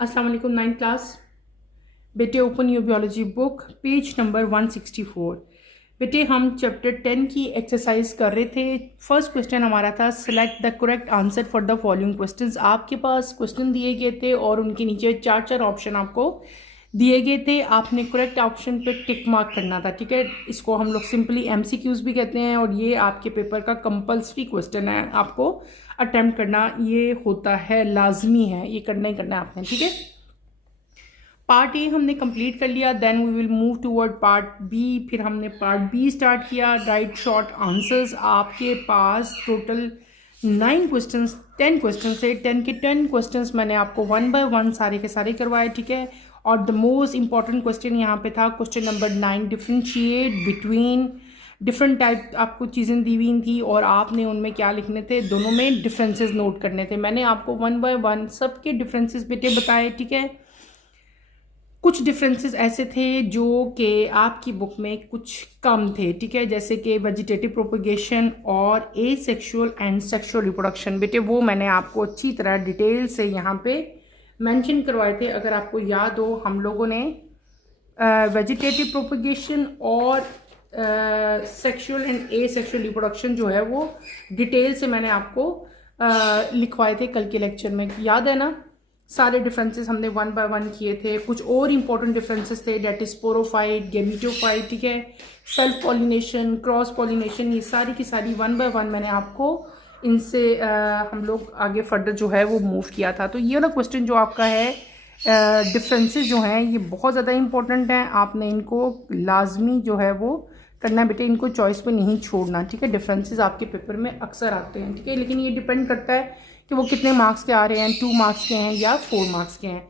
अस्सलाम वालेकुम। 9th class बेटे, open your biology book, page number 164। बेटे, हम चैप्टर 10 की एक्सरसाइज कर रहे थे। फर्स्ट क्वेश्चन हमारा था select the correct answer for the following questions. आपके पास क्वेश्चन दिए गए थे और उनके नीचे चार चार ऑप्शन आपको दिए गए थे। आपने करेक्ट ऑप्शन पे टिक मार्क करना था, ठीक है। इसको हम लोग सिंपली MCQs भी कहते हैं और ये आपके पेपर का कंपल्सरी क्वेश्चन है। आपको अटेम्प्ट करना ये होता है, लाजमी है, ये करना ही करना है आपने, ठीक है। पार्ट ए हमने कंप्लीट कर लिया, then we will move toward part B. फिर हमने पार्ट बी स्टार्ट किया, राइट शॉर्ट आंसर्स। आपके पास टोटल 9 क्वेश्चंस, 10 क्वेश्चन थे। 10 के 10 क्वेश्चंस मैंने आपको 1 बाय 1 सारे के सारे करवाए, ठीक है। और द मोस्ट इंपॉर्टेंट क्वेश्चन यहाँ पे था question number 9, differentiate between. Different type आपको चीज़ें दी हुई थी और आपने उनमें क्या लिखने थे, दोनों में डिफरेंसेस नोट करने थे। मैंने आपको 1 बाय 1 सबके डिफरेंसेस बेटे बताए, ठीक है। कुछ डिफरेंसेस ऐसे थे जो कि आपकी बुक में कुछ कम थे, ठीक है, जैसे कि वेजिटेटिव प्रोपगेशन और एसेक्सुअल एंड सेक्सुअल रिप्रोडक्शन। बेटे वो मैंने आपको अच्छी तरह डिटेल से यहाँ पे मेंशन करवाए थे। अगर आपको याद हो, हम लोगों ने वेजिटेटिव प्रोपगेशन और सेक्सुअल एंड एसेक्सुअल रिप्रोडक्शन जो है वो डिटेल से मैंने आपको लिखवाए थे कल के लेक्चर में, याद है ना। सारे डिफरेंसेस हमने 1 बाय 1 किए थे। कुछ और इंपॉर्टेंट डिफरेंसेस थे, डेट इज स्पोरोफाइट, गेमिटोफाइट, ठीक है, सेल्फ पॉलिनेशन, क्रॉस पॉलिनेशन। ये सारी की सारी 1 बाय 1 मैंने आपको इनसे हम लोग आगे फर्दर जो है वो मूव किया था। तो ये वाला क्वेश्चन जो आपका है, डिफरेंसेस जो हैं ये बहुत ज़्यादा इंपॉर्टेंट हैं। आपने इनको लाजमी जो है वो करना बेटे, इनको चॉइस पे नहीं छोड़ना, ठीक है। डिफरेंसेस आपके पेपर में अक्सर आते हैं, ठीक है, लेकिन ये डिपेंड करता है कि वो कितने मार्क्स के आ रहे हैं, 2 मार्क्स के हैं या 4 मार्क्स के हैं।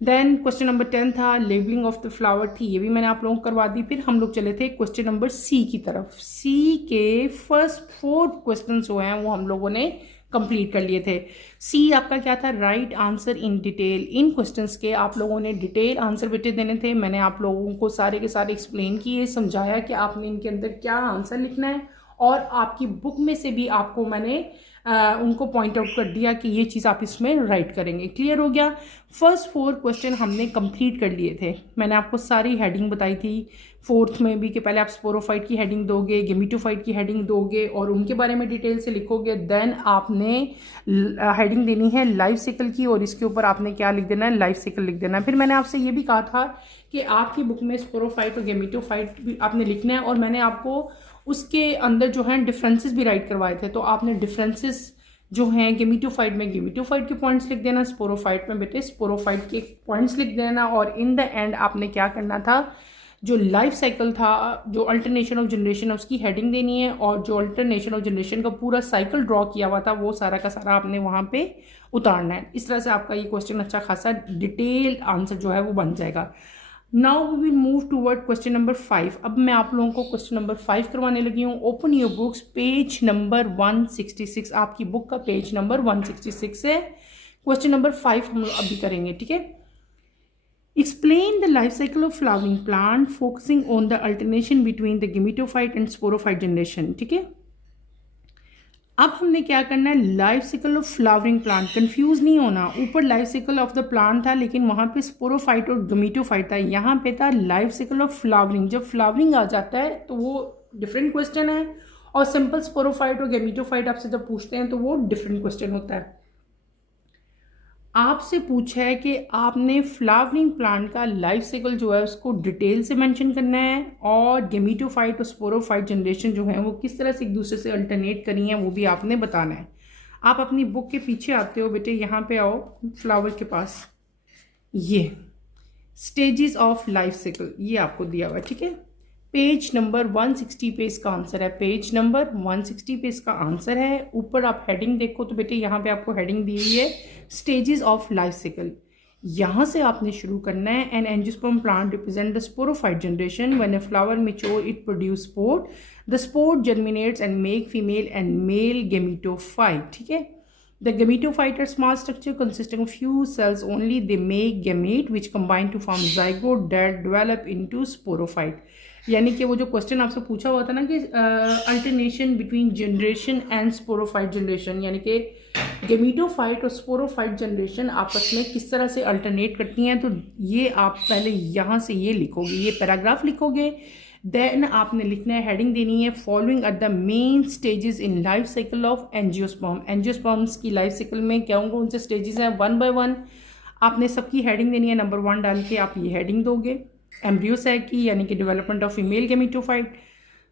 देन क्वेश्चन नंबर 10 था लेबलिंग ऑफ द फ्लावर थी, ये भी मैंने आप लोगों को करवा दी। फिर हम लोग चले थे क्वेश्चन नंबर सी की तरफ। सी के फर्स्ट 4 क्वेश्चन जो हैं वो हम लोगों ने कंप्लीट कर लिए थे। सी आपका क्या था, right answer in detail. In questions के आप लोगों ने डिटेल आंसर बेटे देने थे। मैंने आप लोगों को सारे के सारे एक्सप्लेन किए, समझाया कि आपने इनके अंदर क्या आंसर लिखना है, और आपकी बुक में से भी आपको मैंने उनको पॉइंट आउट कर दिया कि ये चीज़ आप इसमें राइट करेंगे। क्लियर हो गया। फर्स्ट 4 क्वेश्चन हमने कंप्लीट कर लिए थे। मैंने आपको सारी हेडिंग बताई थी फोर्थ में भी कि पहले आप स्पोरोफाइट की हेडिंग दोगे, गेमिटोफाइट की हेडिंग दोगे और उनके बारे में डिटेल से लिखोगे। देन आपने हेडिंग देनी है लाइफ साइकिल की और इसके ऊपर आपने क्या लिख देना है, लाइफ साइकिल लिख देना है। फिर मैंने आपसे ये भी कहा था कि आपकी बुक में स्पोरोफाइट और गेमिटोफाइट भी आपने लिखना है और मैंने आपको उसके अंदर जो है डिफरेंसेस भी राइट करवाए थे। तो आपने डिफरेंसेस जो हैं गेमिटोफाइट में गेमिटोफाइट के पॉइंट्स लिख देना, स्पोरोफाइट में बेटे स्पोरोफाइट के पॉइंट्स लिख देना, और इन द एंड आपने क्या करना था, जो लाइफ साइकिल था, जो अल्टरनेशन ऑफ जनरेशन, उसकी हेडिंग देनी है और जो अल्टरनेशन ऑफ जनरेशन का पूरा साइकिल ड्रॉ किया हुआ था वो सारा का सारा आपने वहाँ पे उतारना है। इस तरह से आपका ये क्वेश्चन अच्छा खासा डिटेल आंसर जो है वो बन जाएगा। Now we will move toward question number 5। अब मैं आप लोगों को क्वेश्चन नंबर 5 करवाने लगी हूँ। Open your books, page number 166। आपकी बुक का पेज नंबर 166 है। क्वेश्चन नंबर 5 हम अभी करेंगे, ठीक है। Explain the life cycle of flowering plant focusing on the alternation between the gametophyte and sporophyte generation, ठीक है। अब हमने क्या करना है, life cycle of flowering plant. Confuse नहीं होना, ऊपर life cycle of the plant था लेकिन वहाँ पे स्पोरोफाइट और गेमिटोफाइट था, यहाँ पे था लाइफ साइकिल ऑफ फ्लावरिंग। जब फ्लावरिंग आ जाता है तो वो डिफरेंट क्वेश्चन है, और सिंपल स्पोरोफाइट और गेमिटोफाइट आपसे जब पूछते हैं तो वो डिफरेंट क्वेश्चन होता है। आपसे पूछा है कि आपने फ्लावरिंग प्लांट का लाइफ साइकिल जो है उसको डिटेल से मेंशन करना है, और गेमिटोफाइट और स्पोरोफाइट जनरेशन जो है वो किस तरह से एक दूसरे से अल्टरनेट करी हैं वो भी आपने बताना है। आप अपनी बुक के पीछे आते हो बेटे, यहाँ पे आओ फ्लावर के पास, ये स्टेजेस ऑफ लाइफ साइकिल ये आपको दिया हुआ है, ठीक है। पेज नंबर 160 पे इसका आंसर है, पेज नंबर 160 पे इसका आंसर है। ऊपर आप हेडिंग देखो तो बेटे यहाँ पे आपको हेडिंग दी हुई है स्टेजेस ऑफ लाइफ साइकिल। यहाँ से आपने शुरू करना है। An angiosperm plant represent the sporophyte generation. When a flower mature it produce spore, the spore germinates and make female and male gametophyte, ठीक है। The gametophyte are small structure consisting of few cells only. They make gamete which combine to form zygote that develop into sporophyte. यानी कि वो जो question आपसे पूछा हुआ था ना कि alternation between generation and sporophyte generation, यानी कि गेमीटोफाइट और स्पोरोफाइट जनरेशन आपस में किस तरह से अल्टरनेट करती हैं। तो ये आप पहले यहाँ से ये लिखोगे, ये पैराग्राफ लिखोगे, देन आपने लिखना है, हेडिंग देनी है following are the main stages in life cycle of angiosperm. Angiosperms की लाइफ साइकिल में क्या होंगे, उनसे स्टेजेस हैं 1 बाय 1। आपने सबकी हेडिंग देनी है, नंबर 1 डाल के आप ये हेडिंग दोगे। एम्ब्रियो सैक की यानी कि डेवलपमेंट ऑफ फीमेल गेमीटोफाइट,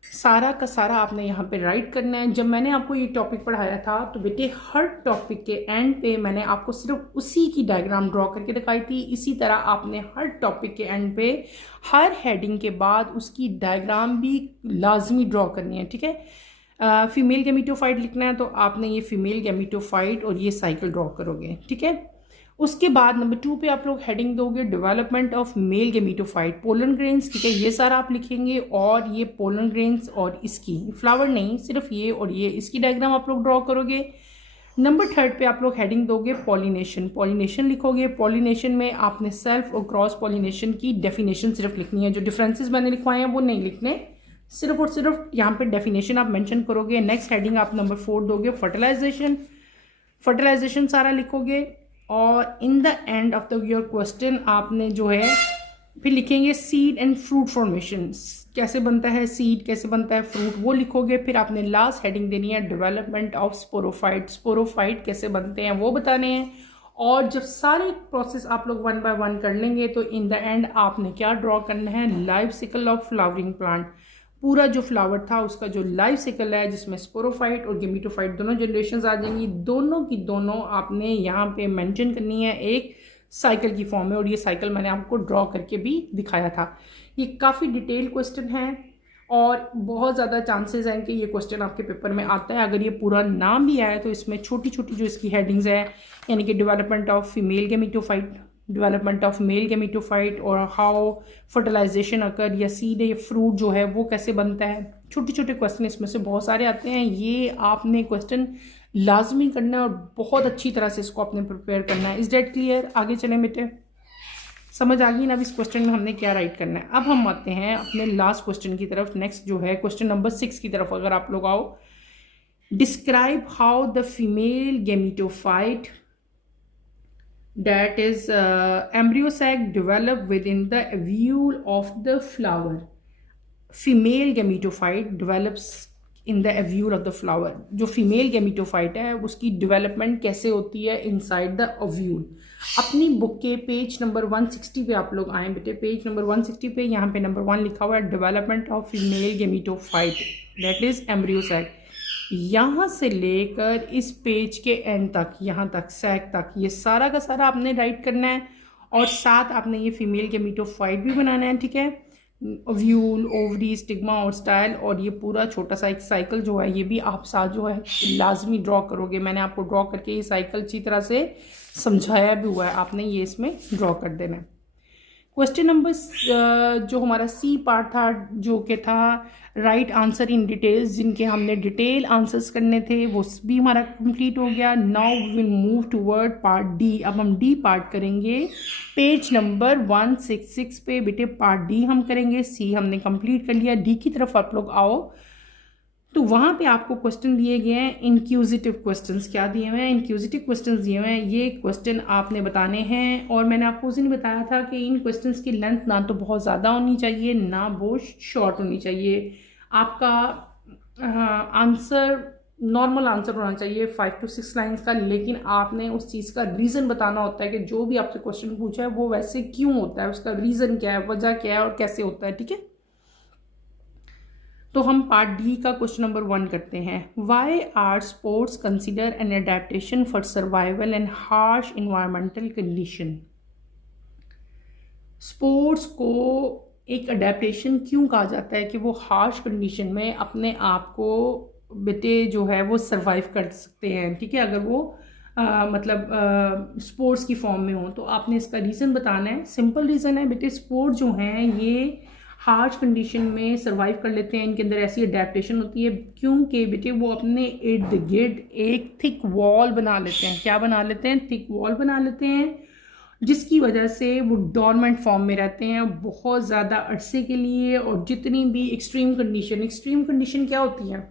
सारा का सारा आपने यहाँ पे राइट करना है। जब मैंने आपको ये टॉपिक पढ़ाया था तो बेटे हर टॉपिक के एंड पे मैंने आपको सिर्फ उसी की डायग्राम ड्रॉ करके दिखाई थी। इसी तरह आपने हर टॉपिक के एंड पे हर हेडिंग के बाद उसकी डायग्राम भी लाजमी ड्रॉ करनी है, ठीक है। फीमेल गेमीटोफाइट लिखना है तो आपने ये फीमेल गेमीटोफाइट और ये साइकिल ड्रॉ करोगे, ठीक है। उसके बाद नंबर 2 पे आप लोग हेडिंग दोगे development of male gametophyte, pollen grains, ठीक है, ये सारा आप लिखेंगे। और ये पोलन ग्रेन्स और इसकी फ्लावर नहीं, सिर्फ ये और ये, इसकी डायग्राम आप लोग ड्रॉ करोगे। नंबर 3 पे आप लोग हेडिंग दोगे पॉलिनेशन, पॉलिनेशन लिखोगे। पॉलिनेशन में आपने सेल्फ और क्रॉस पॉलिनेशन की डेफिनेशन सिर्फ लिखनी है। जो डिफरेंसेस मैंने लिखवाए हैं वो नहीं लिखने, सिर्फ और सिर्फ यहाँ पे डेफिनेशन आप मेंशन करोगे। नेक्स्ट हेडिंग आप नंबर 4 दोगे फर्टिलाइजेशन, फर्टिलाइजेशन सारा लिखोगे। और in the end of the your question आपने जो है फिर लिखेंगे सीड एंड फ्रूट फॉर्मेशन, कैसे बनता है सीड, कैसे बनता है फ्रूट, वो लिखोगे। फिर आपने लास्ट हेडिंग देनी है डेवलपमेंट ऑफ स्पोरोफाइट, स्पोरोफाइट कैसे बनते हैं वो बताने हैं। और जब सारे प्रोसेस आप लोग 1 बाय 1 कर लेंगे तो इन द एंड आपने क्या ड्रॉ करना है, life cycle of flowering plant, पूरा जो फ्लावर था उसका जो लाइफ साइकिल है जिसमें स्पोरोफाइट और गेमीटोफाइट दोनों जनरेशंस आ जाएंगी, दोनों की दोनों आपने यहाँ पे मेंशन करनी है एक साइकिल की फॉर्म में। और ये साइकिल मैंने आपको ड्रॉ करके भी दिखाया था। ये काफ़ी डिटेल क्वेश्चन है और बहुत ज़्यादा चांसेस हैं कि ये क्वेश्चन आपके पेपर में आता है। अगर ये पूरा नाम भी आया तो इसमें छोटी छोटी जो इसकी हेडिंग्स हैं, यानी कि development of female gametophyte, development of male gametophyte और हाउ फर्टिलाइजेशन अकर, या सीड या फ्रूट जो है वो कैसे बनता है, छोटे छोटे क्वेश्चन इसमें से बहुत सारे आते हैं। ये आपने क्वेश्चन लाजमी करना है और बहुत अच्छी तरह से इसको आपने प्रिपेयर करना है। Is that clear? आगे चलें बेटे, समझ आ गई ना अब इस क्वेश्चन में हमने क्या राइट करना है। अब हम आते हैं अपने लास्ट क्वेश्चन की तरफ। नेक्स्ट जो है क्वेश्चन नंबर 6 की तरफ अगर आप लोग आओ, describe how the female gametophyte that is embryo sac develop within the ovule of the flower. Female gametophyte develops in the ovule of the flower. जो फीमेल गेमीटोफाइट है उसकी डेवलपमेंट कैसे होती है इनसाइड द ओव्यूल। अपनी book के page number 160 पे आप लोग आए बेटे, पेज नंबर 160 पे यहाँ पे नंबर 1 लिखा हुआ है development of female gametophyte that is embryo sac. यहाँ से लेकर इस पेज के एंड तक, यहाँ तक सैक तक, ये सारा का सारा आपने राइट करना है। और साथ आपने ये फीमेल गेमीटोफाइट भी बनाना है, ठीक है, ओव्यूल, ओवरी, स्टिग्मा और स्टाइल। और ये पूरा छोटा सा एक साइकिल जो है ये भी आप साथ जो है लाजमी ड्रॉ करोगे। मैंने आपको ड्रॉ करके ये साइकिल अच्छी तरह से समझाया भी हुआ है, आपने ये इसमें ड्रॉ कर देना है। क्वेश्चन नंबर जो हमारा सी पार्ट था जो कि था राइट आंसर इन डिटेल्स, जिनके हमने डिटेल आंसर्स करने थे वो भी हमारा कंप्लीट हो गया। Now we will move toward part D. अब हम डी पार्ट करेंगे पेज नंबर 166 पे बेटे, पार्ट डी हम करेंगे। सी हमने कंप्लीट कर लिया, डी की तरफ आप लोग आओ तो वहाँ पे आपको क्वेश्चन दिए गए हैं इंक्यूजिटिव क्वेश्चंस। क्या दिए हुए हैं? इंक्यूजिटिव क्वेश्चंस दिए हुए हैं। ये क्वेश्चन आपने बताने हैं और मैंने आपको उस दिन बताया था कि इन क्वेश्चंस की लेंथ ना तो बहुत ज़्यादा होनी चाहिए ना बहुत शॉर्ट होनी चाहिए। आपका आंसर नॉर्मल आंसर होना चाहिए 5 to 6 लाइन्स का, लेकिन आपने उस चीज़ का रीज़न बताना होता है कि जो भी आपसे क्वेश्चन पूछा है वो वैसे क्यों होता है, उसका रीज़न क्या है, वजह क्या है और कैसे होता है, ठीक है। तो हम पार्ट डी का क्वेश्चन नंबर 1 करते हैं। Why are spores consider an adaptation for survival and harsh environmental condition. Spores को एक अडेप्टेशन क्यों कहा जाता है कि वो हार्श कंडीशन में अपने आप को बेटे जो है वो सर्वाइव कर सकते हैं, ठीक है, अगर वो मतलब स्पोर्ट्स की फॉर्म में हो। तो आपने इसका रीज़न बताना है। सिंपल रीज़न है बेटे, स्पोर्ट जो हैं ये हार्श कंडीशन में सर्वाइव कर लेते हैं, इनके अंदर ऐसी अडेप्टेशन होती है क्योंकि बेटे वो अपने इर्द गिर्द एक थिक वॉल बना लेते हैं। क्या बना लेते हैं? थिक वॉल बना लेते हैं, जिसकी वजह से वो डॉर्मेंट फॉर्म में रहते हैं बहुत ज़्यादा अरसे के लिए। और जितनी भी एक्सट्रीम कंडीशन क्या होती है,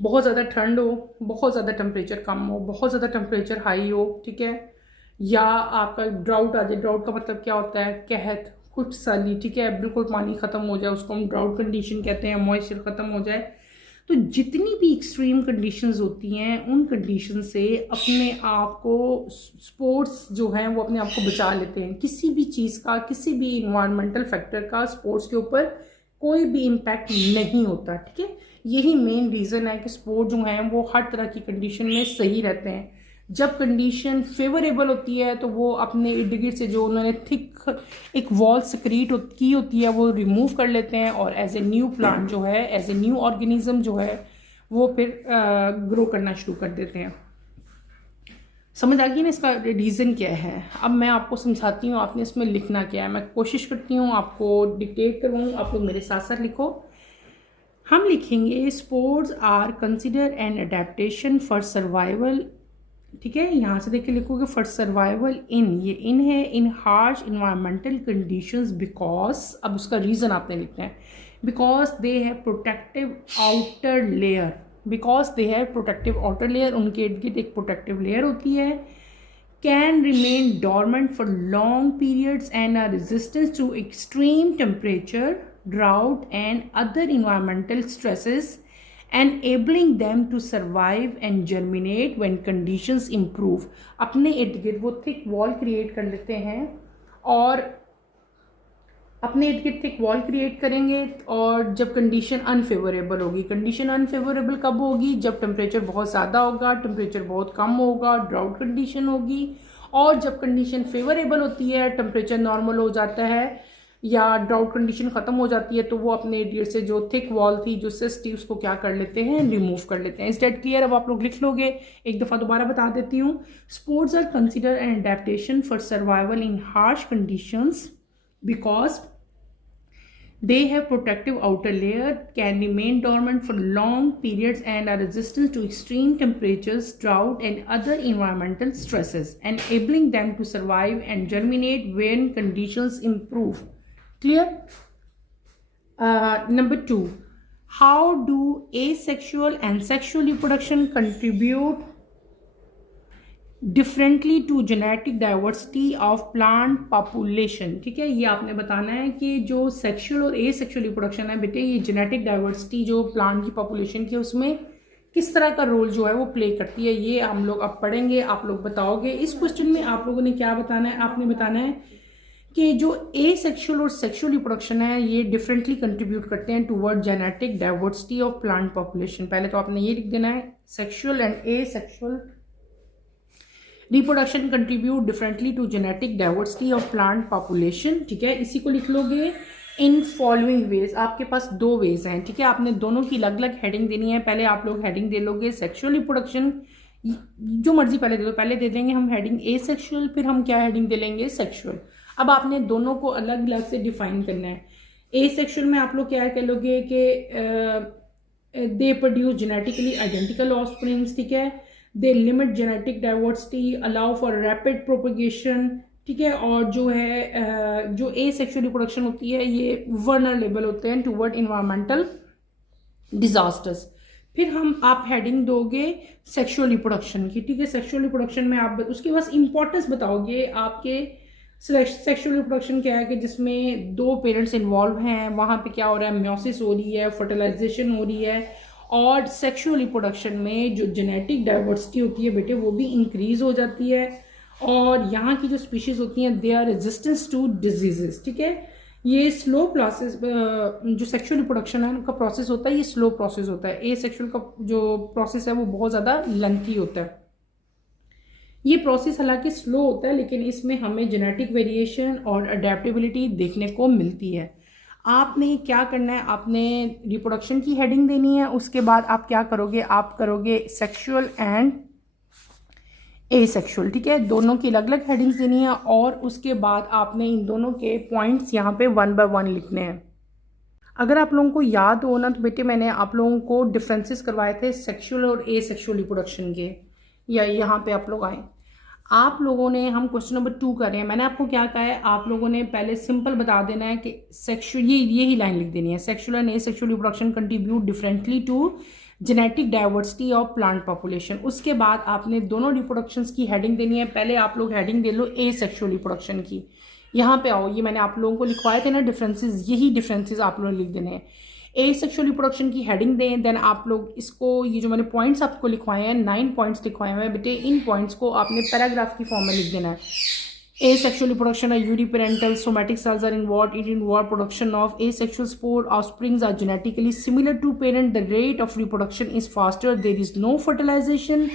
बहुत ज़्यादा ठंड हो, बहुत ज़्यादा टेम्परेचर कम हो, बहुत ज़्यादा टेम्परेचर हाई हो, ठीक है, या आपका ड्राउट आ जाए। ड्राउट का मतलब क्या होता है, कहत, कुछ साली, ठीक है, बिल्कुल पानी ख़त्म हो जाए, उसको हम ड्राउट कंडीशन कहते हैं, मॉइस्चर ख़त्म हो जाए। तो जितनी भी एक्सट्रीम कंडीशंस होती हैं उन कंडीशन से अपने आप को स्पोर्ट्स जो हैं वो अपने आप को बचा लेते हैं। किसी भी चीज़ का, किसी भी इन्वायरमेंटल फैक्टर का स्पोर्ट्स के ऊपर कोई भी इम्पैक्ट नहीं होता, ठीक है। यही मेन रीज़न है कि स्पोर्ट जो हैं वो हर तरह की कंडीशन में सही रहते हैं। जब कंडीशन फेवरेबल होती है तो वो अपने इर्द गिर्द से जो उन्होंने थिक एक वॉल सिक्रीट की होती है वो रिमूव कर लेते हैं, और एज ए न्यू प्लांट जो है, एज ए न्यू ऑर्गेनिज्म जो है वो फिर ग्रो करना शुरू कर देते हैं। समझ आ गई ना इसका रीज़न क्या है। अब मैं आपको समझाती हूँ आपने इसमें लिखना क्या है। मैं कोशिश करती हूँ आपको डिक्टेट करवाऊँ, आप लोग मेरे साथ साथ लिखो। हम लिखेंगे spores are consider an adaptation for survival, ठीक है। यहाँ से देखिए लिखोगे फॉर सर्वाइवल इन, ये इन है, in harsh environmental conditions because, अब उसका रीज़न आपने लिखना है, because they have protective outer layer, because they have protective outer layer, उनके इर्द गिर्द एक प्रोटेक्टिव लेयर होती है, can remain dormant for long periods and are resistance to extreme temperature, drought and other environmental stresses, enabling them to survive and germinate when conditions improve। अपने इर्द गिर्द वो थिक वॉल क्रिएट कर लेते हैं, और अपने इर्द गिर्द थिक वॉल क्रिएट करेंगे। और जब कंडीशन अनफेवरेबल होगी, कंडीशन अनफेवरेबल कब होगी, जब टेम्परेचर बहुत ज़्यादा होगा, टेम्परेचर बहुत कम होगा, ड्राउट कंडीशन होगी। और जब कंडीशन फेवरेबल होती है, टेम्परेचर नॉर्मल हो जाता है या ड्राउट कंडीशन ख़त्म हो जाती है, तो वो अपने एरिया से जो थिक वॉल थी, जो सिस थी, उसको क्या कर लेते हैं, रिमूव कर लेते हैं। Is that clear? अब आप लोग लिख लोगे, एक दफ़ा दोबारा बता देती हूँ। Spores are consider an adaptation for survival in harsh conditions because they have protective outer layer, can remain dormant for long periods and are resistant to extreme temperatures, drought and other environmental stresses, enabling them to survive and germinate when conditions improve। Clear? Number 2, how do asexual and sexual reproduction contribute differently to genetic diversity of plant population? ठीक है, ये आपने बताना है कि जो sexual और ए sexual reproduction है बेटे, ये जेनेटिक डाइवर्सिटी जो प्लांट की पॉपुलेशन की उसमें किस तरह का रोल जो है वो प्ले करती है। ये हम लोग अब पढ़ेंगे, आप लोग बताओगे। इस क्वेश्चन में आप लोगों ने क्या बताना है, आपने बताना है कि जो ए सेक्सुअल और सेक्सुअल रिप्रोडक्शन है ये डिफरेंटली कंट्रीब्यूट करते हैं toward genetic diversity of plant population. पहले तो आपने ये लिख देना है, sexual and asexual reproduction contribute differently to genetic diversity of plant population. ठीक है, इसी को लिख लोगे इन फॉलोइंग वेज। आपके पास 2 वेज हैं, ठीक है, आपने दोनों की अलग अलग हेडिंग देनी है। पहले आप लोग हेडिंग दे लोगे सेक्सुअल रिप्रोडक्शन, जो मर्जी पहले दे दो। पहले दे देंगे हम हेडिंग ए सेक्सुअल, फिर हम क्या हेडिंग दे लेंगे, सेक्सुअल। अब आपने दोनों को अलग अलग से डिफाइन करना है। ए सेक्सुअल में आप लोग क्या कह लोगे कि they produce genetically identical offsprings, ठीक है, they limit genetic diversity, allow for rapid propagation, ठीक है, और जो है जो ए सेक्सुअल रिप्रोडक्शन होती है ये वल्नरेबल होते हैं टूवर्ड इन्वायरमेंटल डिजास्टर्स। फिर आप हेडिंग दोगे सेक्सुअल रिप्रोडक्शन की, ठीक है। सेक्सुअल रिप्रोडक्शन में आप उसके बस इंपॉर्टेंस बताओगे आपके सेक्सुअल रिप्रोडक्शन क्या है कि जिसमें 2 पेरेंट्स इन्वॉल्व हैं, वहाँ पे क्या हो रहा है, म्योसिस हो रही है, फर्टिलाइजेशन हो रही है, और सेक्सुअल रिप्रोडक्शन में जो जेनेटिक डाइवर्सिटी होती है बेटे वो भी इंक्रीज हो जाती है, और यहाँ की जो स्पीशीज होती हैं they are resistance to diseases, ठीक है। ये स्लो प्रोसेस, जो सेक्सुअल रिप्रोडक्शन है उनका प्रोसेस होता है, ये स्लो प्रोसेस होता है। ए सेक्सुअल का जो प्रोसेस है वो बहुत ज़्यादा लेंथी होता है। ये प्रोसेस हालांकि स्लो होता है, लेकिन इसमें हमें जेनेटिक वेरिएशन और अडेप्टेबिलिटी देखने को मिलती है। आपने क्या करना है, आपने रिप्रोडक्शन की हेडिंग देनी है, उसके बाद आप क्या करोगे, आप करोगे सेक्सुअल एंड ए सेक्सुअल, ठीक है, दोनों की अलग अलग हेडिंग्स देनी है, और उसके बाद आपने इन दोनों के पॉइंट्स यहाँ पे 1 बाय 1 लिखने हैं। अगर आप लोगों को याद हो ना तो बेटे मैंने आप लोगों को डिफरेंसेस करवाए थे सेक्सुअल और ए सेक्सुअल रिप्रोडक्शन के, या यहाँ पे आप लोग आए। आप लोगों ने, हम क्वेश्चन नंबर 2 कर रहे हैं, मैंने आपको क्या कहा है, आप लोगों ने पहले सिंपल बता देना है कि सेक्सुअल, ये ही लाइन लिख देनी है, sexual and asexual reproduction contribute differently to genetic diversity of plant population. उसके बाद आपने दोनों रिप्रोडक्शंस की हेडिंग देनी है। पहले आप लोग हेडिंग दे लो एसेक्सुअल रिप्रोडक्शन की। यहाँ पे आओ, ये मैंने आप लोगों को लिखवाए थे ना डिफरेंसेस, यही डिफरेंसेस आप लोगों ने लिख देने हैं। एसेक्सुअल रिप्रोडक्शन की हेडिंग दें, देन आप लोग इसको, ये जो मैंने पॉइंट्स आपको लिखवाए हैं, 9 पॉइंट्स लिखवाए हुए हैं बेटे, इन पॉइंट्स को आपने पैराग्राफ की फॉर्म में लिख देना है। Asexual reproduction are uniparental, somatic cells are involved, it involves production of asexual spore, offsprings are genetically similar to parent, the rate of reproduction is faster, there is no fertilization,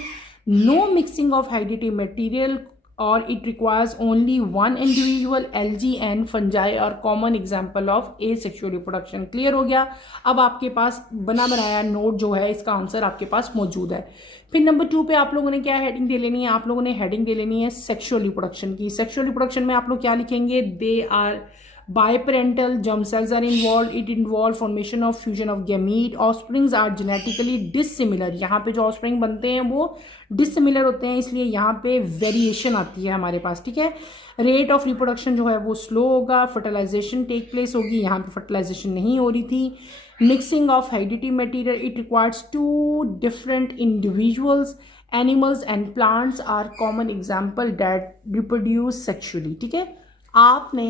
no mixing of hereditary material, or it requires only one individual. Algae and fungi are common example of asexual reproduction. Clear हो गया? अब आपके पास बना बनाया note जो है, इसका answer आपके पास मौजूद है। फिर नंबर 2 पे आप लोगों ने क्या हेडिंग दे लेनी है, आप लोगों ने हेडिंग दे लेनी है सेक्सुअल रिप्रोडक्शन की। सेक्सुअल रिप्रोडक्शन में आप लोग क्या लिखेंगे, they are biparental, germ cells are involved, it involves formation of fusion of gamete, offsprings are genetically dissimilar, यहाँ पे जो offspring बनते हैं वो dissimilar होते हैं, इसलिए यहाँ पे वेरिएशन आती है हमारे पास, ठीक है। रेट ऑफ रिप्रोडक्शन जो है वो स्लो होगा, फर्टिलाइजेशन टेक प्लेस होगी, यहाँ पे फर्टिलाइजेशन नहीं हो रही थी। Mixing of hereditary material, it requires 2 different individuals, animals and plants are common example that reproduce sexually, ठीक है। आपने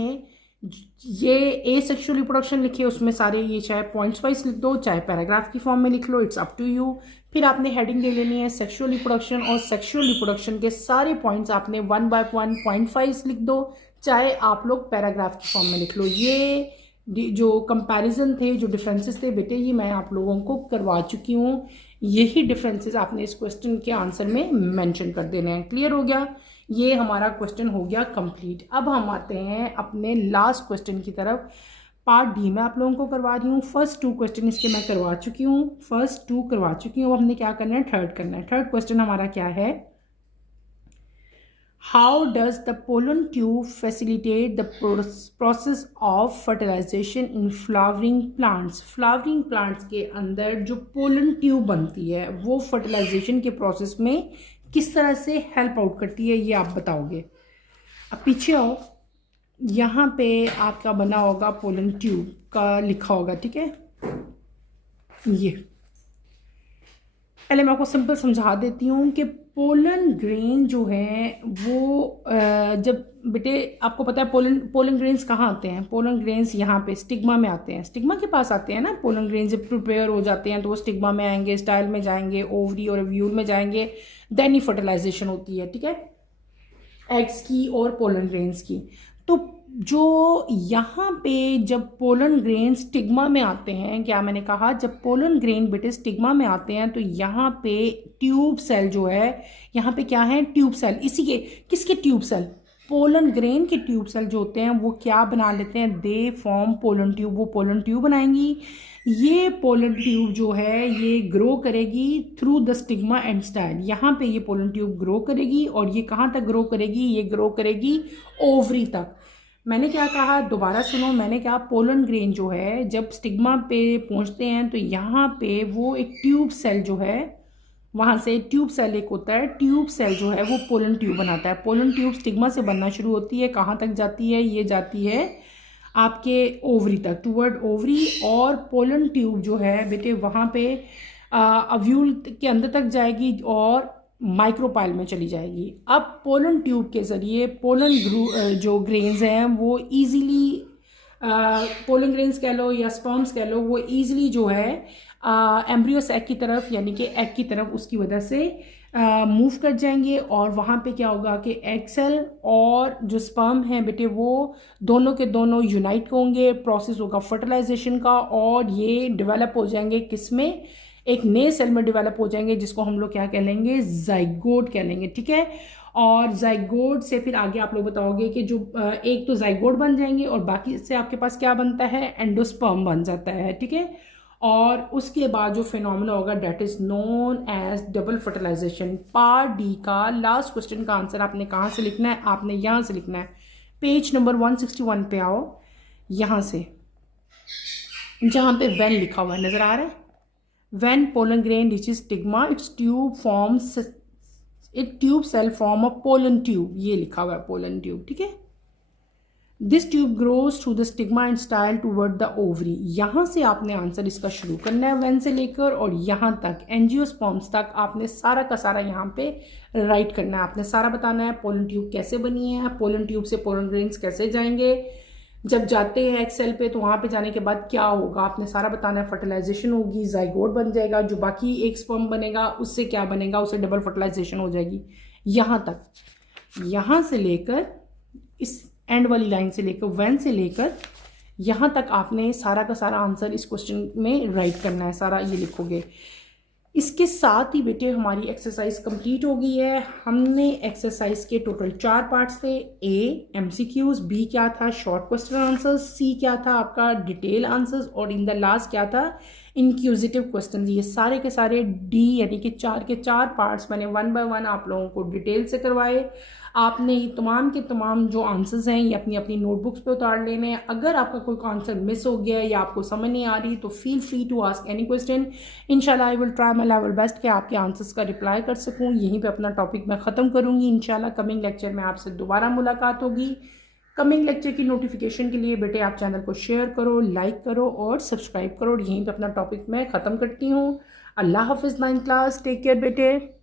ये एसेक्सुअल रिप्रोडक्शन लिखे, उसमें सारे ये चाहे पॉइंट्स वाइज लिख दो, चाहे पैराग्राफ की फॉर्म में लिख लो, इट्स अप टू यू। फिर आपने हेडिंग ले लेनी है सेक्सुअल रिप्रोडक्शन, और सेक्सुअल रिप्रोडक्शन के सारे पॉइंट्स आपने 1 by 1.5 लिख दो, चाहे आप लोग पैराग्राफ की फॉर्म में लिख लो। ये जो कंपैरिजन थे, जो डिफरेंसेस थे बेटे, ये मैं आप लोगों को करवा चुकी हूँ। यही डिफरेंसेस आपने इस क्वेश्चन के आंसर में मेंशन कर देने हैं। क्लियर हो गया? ये हमारा क्वेश्चन हो गया कंप्लीट। अब हम आते हैं अपने लास्ट क्वेश्चन की तरफ। पार्ट डी में आप लोगों को करवा रही हूँ। फर्स्ट 2 क्वेश्चन इसके मैं करवा चुकी हूँ, फर्स्ट 2 करवा चुकी हूँ। अब हमने क्या करना है, थर्ड करना है। थर्ड क्वेश्चन हमारा क्या है, how does the pollen tube facilitate the process of fertilization in flowering plants. Flowering plants के अंदर जो पोलन ट्यूब बनती है वो फर्टिलाइजेशन के प्रोसेस में किस तरह से हेल्प आउट करती है, ये आप बताओगे। अब पीछे आओ, यहाँ पे आपका बना होगा पोलन ट्यूब का लिखा होगा, ठीक है। ये पहले मैं आपको सिंपल समझा देती हूँ कि पोलन ग्रेन जो है वो जब बेटे आपको पता है पोलन ग्रेन्स कहाँ आते हैं, पोलन ग्रेन्स यहाँ पे स्टिग्मा में आते हैं, स्टिग्मा के पास आते हैं ना। पोलन ग्रेन्स जब प्रिपेयर हो जाते हैं तो वो स्टिग्मा में आएंगे, स्टाइल में जाएंगे, ओवरी और ओव्यूल में जाएंगे, देन ही फर्टिलाइजेशन होती है, ठीक है, एग्स की और पोलन ग्रेन्स की। तो जो यहाँ पे जब पोलन ग्रेन स्टिग्मा में आते हैं, क्या मैंने कहा, जब पोलन ग्रेन बेटे स्टिग्मा में आते हैं तो यहाँ पे ट्यूब सेल जो है, यहाँ पे क्या है, ट्यूब सेल, इसी के किसके ट्यूब सेल, पोलन ग्रेन के ट्यूब सेल जो होते हैं वो क्या बना लेते हैं, दे फॉर्म पोलन ट्यूब, वो पोलन ट्यूब बनाएंगी। ये पोलन ट्यूब जो है ये ग्रो करेगी through the stigma and style. यहाँ पे ये पोलन ट्यूब ग्रो करेगी, और ये कहाँ तक ग्रो करेगी, ये ग्रो करेगी ओवरी तक। मैंने क्या कहा, दोबारा सुनो, मैंने कहा पोलन ग्रेन जो है जब स्टिग्मा पे पहुंचते हैं तो यहाँ पे वो एक ट्यूब सेल जो है, वहाँ से ट्यूब सेल एक होता है, ट्यूब सेल जो है वो पोलन ट्यूब बनाता है। पोलन ट्यूब स्टिग्मा से बनना शुरू होती है, कहाँ तक जाती है, ये जाती है आपके ओवरी तक, टूवर्ड ओवरी। और पोलन ट्यूब जो है बेटे वहाँ पे ओव्यूल के अंदर तक जाएगी और माइक्रोपाइल में चली जाएगी। अब पोलन ट्यूब के ज़रिए पोलन जो ग्रेन्स हैं वो ईजीली, पोलन ग्रेन्स कह लो या स्पर्म्स कह लो, वो ईजिली जो है एम्ब्रियो सैक की तरफ, यानी कि एग की तरफ, उसकी वजह से मूव कर जाएंगे। और वहाँ पे क्या होगा कि एग सेल और जो स्पर्म हैं बेटे वो दोनों के दोनों यूनाइट होंगे, प्रोसेस होगा फर्टिलाइजेशन का, और ये डेवलप हो जाएंगे किस में, एक नए सेल में डेवलप हो जाएंगे, जिसको हम लोग क्या कह लेंगे, जाइगोट कह लेंगे, ठीक है। और जाइगोट से फिर आगे आप लोग बताओगे कि जो एक तो जाइगोट बन जाएंगे और बाकी से आपके पास क्या बनता है, एंडोस्पर्म बन जाता है, ठीक है। और उसके बाद जो फिनोमेना होगा that is known as double fertilization. Part D का लास्ट क्वेश्चन का आंसर आपने कहाँ से लिखना है, आपने यहाँ से लिखना है, पेज नंबर 161 पे आओ, यहाँ से जहाँ पे वेन लिखा हुआ है नजर आ रहा है, when pollen grain reaches stigma its tube forms it tube cell form a pollen tube, ये लिखा हुआ है पोलन ट्यूब, ठीक है। This tube grows through the stigma and style toward the ovary. यहाँ से आपने आंसर इसका शुरू करना है वेन से लेकर और यहाँ तक एंजियोस्पर्म्स तक आपने सारा का सारा यहाँ पे राइट करना है। आपने सारा बताना है पोलन ट्यूब कैसे बनी है, पोलन ट्यूब से पोलन ग्रेन्स कैसे जाएंगे, जब जाते हैं एक्सेल पे तो वहाँ पे जाने के बाद क्या होगा आपने सारा बताना है। फर्टिलाइजेशन होगी, जाइगोट बन जाएगा, जो बाकी एक स्पर्म बनेगा उससे क्या बनेगा, उससे डबल फर्टिलाइजेशन हो जाएगी। यहाँ तक, यहाँ से लेकर इस एंड वाली लाइन से लेकर वेन से लेकर यहाँ तक आपने सारा का सारा आंसर इस क्वेश्चन में राइट करना है, सारा ये लिखोगे। इसके साथ ही बेटे हमारी एक्सरसाइज कंप्लीट हो गई है। हमने एक्सरसाइज के टोटल 4 पार्ट्स थे। ए एमसीक्यूज, बी क्या था शॉर्ट क्वेश्चन आंसर्स, सी क्या था आपका डिटेल आंसर्स और इन द लास्ट क्या था इंक्यूजिटिव क्वेश्चन। ये सारे के सारे डी यानी कि 4 के 4 पार्ट्स मैंने 1 बाय 1 आप लोगों को डिटेल से करवाए। आपने ये तमाम के तमाम जो आंसर्स हैं ये अपनी अपनी नोटबुक्स पे उतार लेने हैं। अगर आपका कोई आंसर मिस हो गया है या आपको समझ नहीं आ रही तो feel free to ask any question. इंशाल्लाह I will try my level best कि आपके आंसर्स का रिप्लाई कर सकूं। यहीं पे अपना टॉपिक मैं ख़त्म करूंगी। इंशाल्लाह कमिंग लेक्चर में आपसे दोबारा मुलाकात होगी। कमिंग लेक्चर की नोटिफिकेशन के लिए बेटे आप चैनल को शेयर करो, लाइक करो और सब्सक्राइब करो। यहीं पे अपना टॉपिक मैं ख़त्म करती हूँ। अल्लाह हाफिज़ 9th क्लास, टेक केयर बेटे।